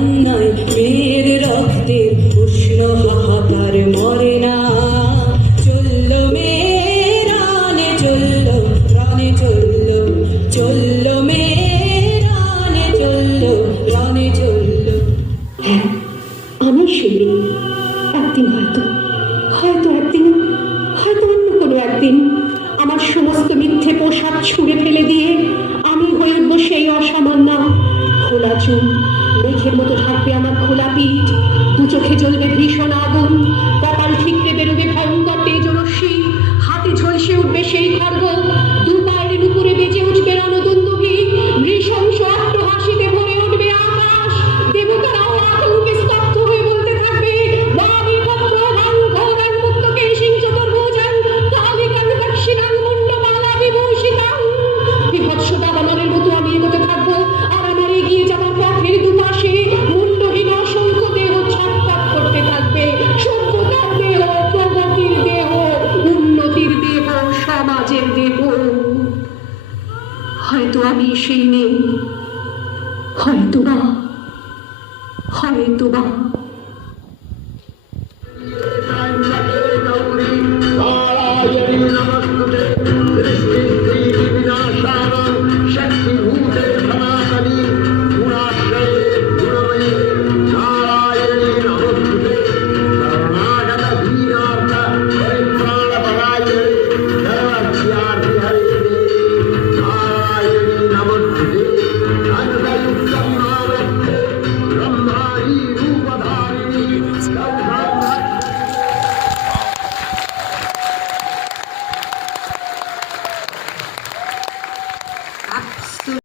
কান্নায় মেয়ের রক্তে উষ্ণ হাহাকার মরে না। চলল মেয়ে রানে চলল, রানে চলল, চলল মেয়ে রানে চলল, রানে চলল। হ্যাঁ, আমি সেই মেয়ে। একদিন হয়তো একদিন, হয়তো অন্য কোনো একদিন আমার সমস্ত মিথ্যে পোশাক ছুঁড়ে ফেলে দিয়ে আমি হয়ে উঠবো সেই অসামান্য। খোলা চুল, মেঘের মতো থাকবে আমার খোলা পিঠ, দু চোখে জ্বলবে ভীষণ আগুন, কপাল ঠিকরে বেরোবে ভয়ঙ্কর তেজরশ্মি, হাতে ঝলসে উঠবে সেই খড়গ, দু পায়ের উপরে বেজে উঠবে রণদুন্দুভি, নৃশংস অট্টহাসিতে ভরে উঠবে আকাশ। দেবতারাও আতঙ্কে স্তব্ধ হয়ে বলতে থাকবে, বাণী পত্র রং ঘোরাং মুক্তকে সিংচতুর্ভুজাং কালিকাং দক্ষিণাং মুন্ডমালা বিভূষিতাং। বিভৎস দাবানলের মতো আমি এগোতে থাকবো, আর আমার এগিয়ে যাওয়ার পথের দুপাশে মুন্ডহীন অসংখ্য দেহ ছটফট করতে থাকবে। সভ্যতার দেহ, প্রগতির দেহ, উন্নতির দেহ, সমাজের দেহ। হয়তো আমি সেই মেয়ে, হয়তো বা